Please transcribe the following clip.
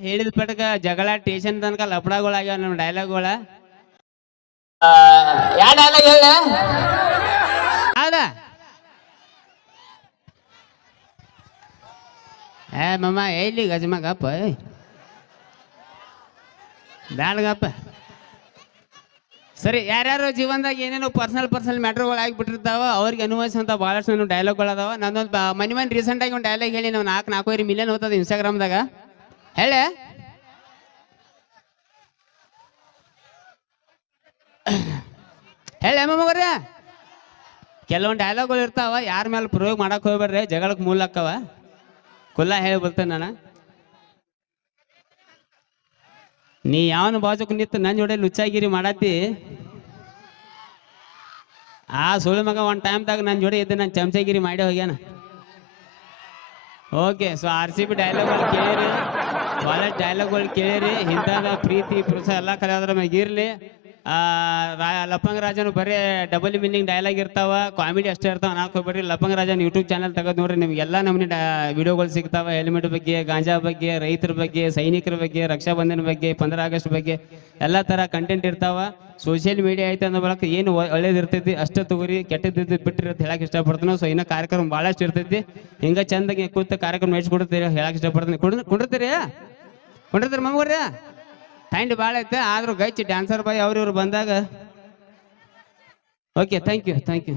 ಹೇಳಿದ ಪಟಕ ಜಗಳ ಟೇಷನ್ ತನಕ ಲಪಡಗಳಾಗ್ಯಾವ ನಮ್ಮ ಡೈಲಾಗ್ಗಳ. ಯಾವ ಡೈಲಾಗ್ ಹೇಳ? ಹೌದಾ? ಏ ಮಮ್ಮ ಎಲ್ಲಿ ಗಜಮಗಪ್ಪ ಬ್ಯಾಡ್ಗಪ್ಪ. ಸರಿ, ಯಾರ್ಯಾರು ಜೀವನದಾಗ ಏನೇನೋ ಪರ್ಸನಲ್ ಮ್ಯಾಟ್ರ್ಗಳು ಆಗಿಬಿಟ್ಟಿರ್ತಾವ ಅವ್ರಿಗೆ ಅನುಭವಿಸುವಂಥ ಭಾಳಷ್ಟು ನನ್ನ ಡೈಲಾಗ್ಗಳು ಅದಾವ. ನನ್ನೊಂದು ಮನೆ ರೀಸೆಂಟಾಗಿ ಒಂದು ಡೈಲಾಗ್ ಹೇಳಿ ನಾವು 4.5 ಮಿಲಿಯನ್ ಹೋಗ್ತದೆ ಇನ್ಸ್ಟಾಗ್ರಾಮ್ದಾಗ. ಹೇಳೆ ಹೇಳಿ ಮಮ್ಮಗ್ರೆ. ಕೆಲವೊಂದು ಡೈಲಾಗ್ಗಳು ಇರ್ತಾವ, ಯಾರ ಮೇಲೆ ಪ್ರಯೋಗ ಮಾಡಕ್ ಹೋಗ್ಬೇಡ್ರಿ, ಜಗಳಕ್ಕೆ ಮೂಲ ಅಕ್ಕವ. ಕುಲ್ಲ ಹೇಳಿ ಬರ್ತೇನೆ ನಾನು. ನೀ ಯಾವನ ಬಾಜುಕ್ ನಿಂತು ನನ್ನ ಜೋಡಿ ಲುಚ್ಚಾಗಿರಿ ಮಾಡತ್ತಿ, ಆ ಸುಳ್ಳು ಮಗ ಒಂದು ಟೈಮ್ದಾಗ ನನ್ನ ಜೋಡಿ ಇದ್ದು ನಾನು ಚಮಚಗಿರಿ ಮಾಡಿ ಹೋಗ್ಯಾನ. ಓಕೆ, ಸೊ RCB ಡೈಲಾಗ್ಗಳು ಕೇಳಿರಿ, ಭಾಳಷ್ಟು ಡೈಲಾಗ್ಗಳು ಕೇಳಿರಿ. ಇಂಥದ ಪ್ರೀತಿ ಪ್ರೋತ್ಸಾಹ ಎಲ್ಲ ಕಲಿಯೋದ್ರ ಮ್ಯಾಗ ಇರಲಿ. ಲಪಂಗ ರಾಜನು ಬರೀ ಡಬಲ್ ಮೀನಿಂಗ್ ಡೈಲಾಗ್ ಇರ್ತಾವ, ಕಾಮಿಡಿ ಅಷ್ಟೇ ಇರ್ತಾವ ಅನ್ನಕ್ಕೆ ಹೋಗ್ಬೇಡ್ರಿ. ಲಪಂಗ ರಾಜನ್ ಯೂಟ್ಯೂಬ್ ಚಾನಲ್ ತೆಗೆದು ನೋಡ್ರಿ, ನಿಮ್ಗೆಲ್ಲ ನಮ್ಮನೆ ವಿಡಿಯೋಗಳು ಸಿಗ್ತಾವ. ಹೆಲ್ಮೆಟ್ ಬಗ್ಗೆ, ಗಾಂಜಾ ಬಗ್ಗೆ, ರೈತರ ಬಗ್ಗೆ, ಸೈನಿಕರ ಬಗ್ಗೆ, ರಕ್ಷಾಬಂಧನ ಬಗ್ಗೆ, 15 ಆಗಸ್ಟ್ ಬಗ್ಗೆ ಎಲ್ಲ ಥರ ಕಂಟೆಂಟ್ ಇರ್ತಾವ. ಸೋಷಿಯಲ್ ಮೀಡಿಯಾ ಐತೆ ಅನ್ನೋ ಬಳಕ ಏನು ಒಳ್ಳೇದು ಇರ್ತೈತಿ ಅಷ್ಟೇ ತಗೋರಿ, ಕೆಟ್ಟದ್ದು ಬಿಟ್ಟಿರೋದು ಹೇಳಕ್ಕೆ ಇಷ್ಟಪಡ್ತೀನಿ. ಸೊ ಇನ್ನೂ ಕಾರ್ಯಕ್ರಮ ಭಾಳಷ್ಟು ಇರ್ತೈತಿ. ಹಿಂಗೆ ಚಂದಾಗಿ ಕೂತು ಕಾರ್ಯಕ್ರಮ ನಡೆಸ್ಕೊಡ್ತೀರಿ ಹೇಳಕ್ಕೆ ಇಷ್ಟಪಡ್ತೀನಿ. ಕುಂಡಿರ್ತೀರಿ ಮಮ್ಮಗ್ರಿ. ಟೈಂಡ್ ಭಾಳ ಐತೆ, ಆದ್ರೂ ಗೈಚಿ ಡ್ಯಾನ್ಸರ್ ಬಾಯ್ ಅವ್ರು ಇವ್ರು ಬಂದಾಗ. Okay, thank you.